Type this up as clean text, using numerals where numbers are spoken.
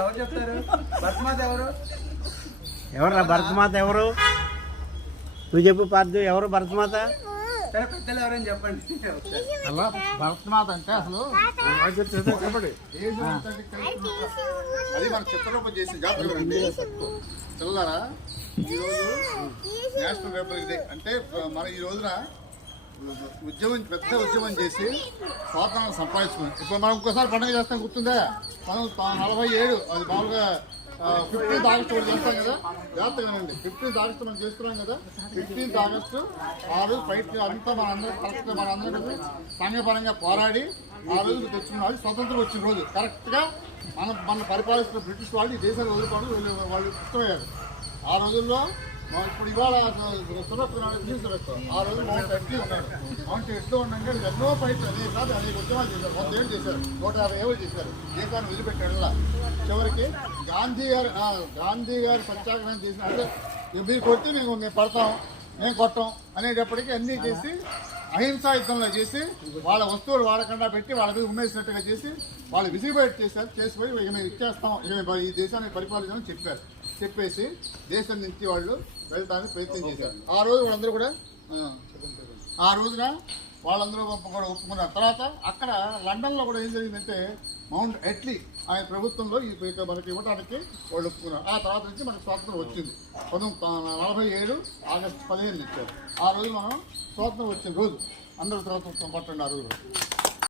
ఎవరు చెప్తారు? భరతమాత ఎవరు? ఎవరు భరతమాత ఎవరు? నువ్వు చెప్పు పార్థు, ఎవరు భరతమాత? సరే పెద్దలు ఎవరని చెప్పండి. అలా భరతమాత అంటే అసలు చెప్పండి. అది మన చిత్రరూపం చేసి జాతర పిల్లలారా. ఈరోజు నేషనల్ రిపబ్లిక్ డే అంటే మన ఈ రోజున పెద్ద ఉద్యమం చేసి స్వాతంత్రం సంపాదించుకున్నాం. ఇప్పుడు మనం ఇంకోసారి పండుగ చేస్తాం, గుర్తుందా? మనం 47 అది మామూలుగా 15th ఆగస్టు కూడా చేస్తాం కదా. జాగ్రత్తగానండి, 15th ఆగస్టు మనం చేస్తున్నాం కదా. 15th ఆగస్టు ఆ రోజు ఫైట్ అంతా మనందరం కరెక్ట్గా మనందరం సంఘపరంగా పోరాడి ఆ రోజు తెచ్చుకున్న వాళ్ళు స్వతంత్రం వచ్చిన రోజు కరెక్ట్గా మన పరిపాలిస్తున్న బ్రిటిష్ వాళ్ళు ఈ దేశాన్ని వదులుకోవడం వాళ్ళు ఇష్టమయ్యారు. ఆ రోజుల్లో ఇప్పుడు ఇవాళ ఆ రోజు మౌంట్ ఎట్లీ ఉన్నాడు. మౌంట్ ఎట్లు ఉండగా ఎన్నో ఫైట్లు అనేక ఉద్యమాలు చేశారు. 100 ఏళ్ళు చేశారు, 150 ఏళ్ళు చేశారు. దేశాన్ని వదిలిపెట్టాడు. చివరికి గాంధీ గారు సత్యాగ్రహం చేసిన అంటే మీరు కొట్టి మేము పడతాం, మేము కొట్టాం అనేటప్పటికీ అన్నీ చేసి అహింసా యుద్ధంలో చేసి వాళ్ళ వస్తువులు వాడకుండా పెట్టి వాళ్ళ మీద ఉమ్మేసినట్టుగా చేసి వాళ్ళు విసిరిబయట చేశారు. చేసిపోయి ఇక మేము ఇచ్చేస్తాం, ఇక ఈ దేశాన్ని పరిపాలించామని చెప్పారు. చెప్పేసి దేశం నుంచి వాళ్ళు వెళ్ళడానికి ప్రయత్నం చేశారు. ఆ రోజు వాళ్ళందరూ కూడా ఆ రోజున వాళ్ళందరూ కూడా ఒప్పుకున్న తర్వాత అక్కడ లండన్లో కూడా ఏం జరిగిందంటే మౌంట్ ఎట్లీ ఆయన ప్రభుత్వంలో మనకి ఇవ్వడానికి వాళ్ళు ఒప్పుకున్నారు. ఆ తర్వాత నుంచి మనకు స్వాతంత్రం వచ్చింది. 1947 ఆగస్టు 15 ఇచ్చారు. ఆ రోజు మనం స్వాతంత్రం వచ్చిన రోజు అందరూ స్వాతంత్రం కొట్టండి. ఆ రోజు